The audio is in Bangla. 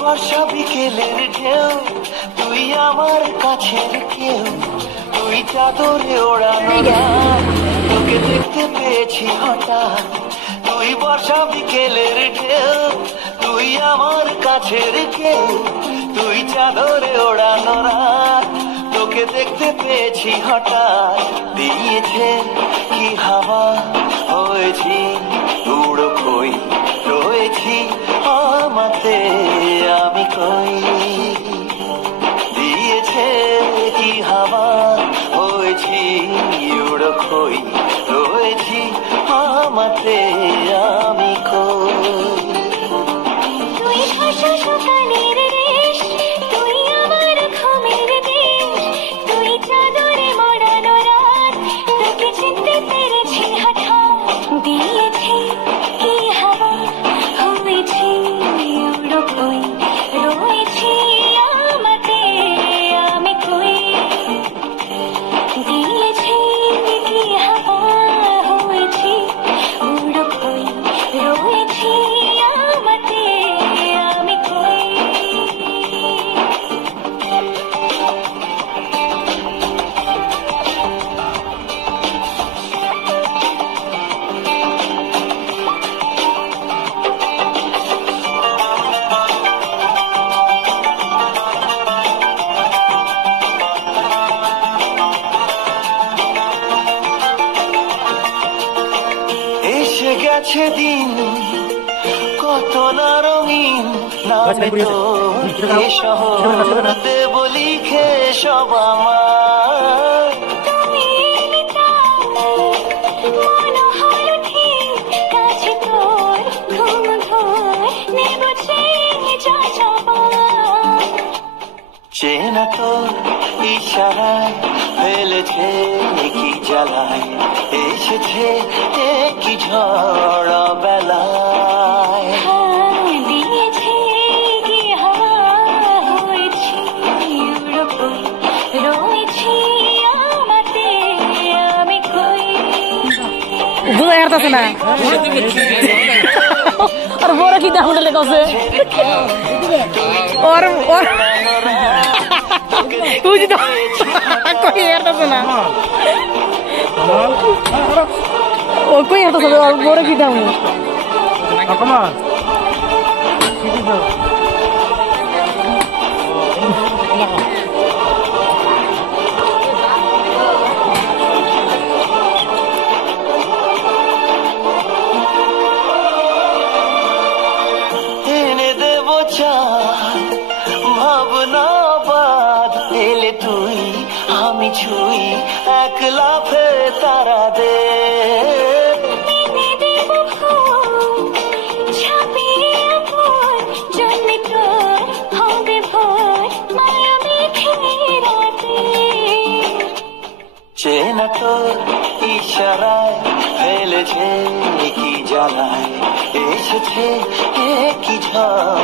বর্ষা বিকেলের ঢেউ, তুই আমার কাছের কেউ, তুই চাদরে ওড়ানো রাত, তোকে দেখতে পেয়েছি হঠাৎ। তুই বর্ষা বিকেলের ঢেউ, তুই আমার কাছের কেউ, তুই চাদরে ওড়ানো রাত, তোকে দেখতে পেয়েছি হঠাৎ। দিয়েছে কি হাওয়া, হয়েছি উড়ো খই, রয়েছি আমাতে আমি কই। দিয়েছে কি হাওয়া, হয়েছি উড়ো খই, রয়েছি আমাতে আমি কই। তুই ভাষা সকালের রেশ, তুই আমার ঘুমের দেশ, তুই চাদরে মোড়ানো রাত, তোকে চিনতে পেরেছি হঠাৎ। দিয়েছি কি হাওয়া, হয়েছি উড়ো খই, রয়েছি আমাতে আমি কই। দিয়েছি কি হাওয়া, হয়েছি উড়ো খই, রয়েছি আমাতে আমি কই। এসে গেছে দিন কত না রঙিন, নামে তোর এ শহরে বলি খে সব আমার। তুমি মনে হলো ঠিক, কাছে তোর ঘুম ঘোর নেব চেয়ে যা সবার। চেনা তোর ইশারায় ফেলেছে কি জ্বালায়, এসেছে কি ঝড় বেলায়। দিয়েছে কি হাওয়া, হয়েছি উড়ো খই, রয়েছি আমাতে আমি কই। বুঝা যাচ্ছে না আর বড় কি দাম লেগেছে ওর ওর বুঝি তো কই এরতাছে না ও কই এরতাছে ওর বড় কি দাম কমান ভাবনা বাদ এলে তুই আমি ছুই, এক লাফে তারা দে। চেনা তোর ইশারায় ফেলেছে কি জ্বালায়, এসেছে কি ঝড়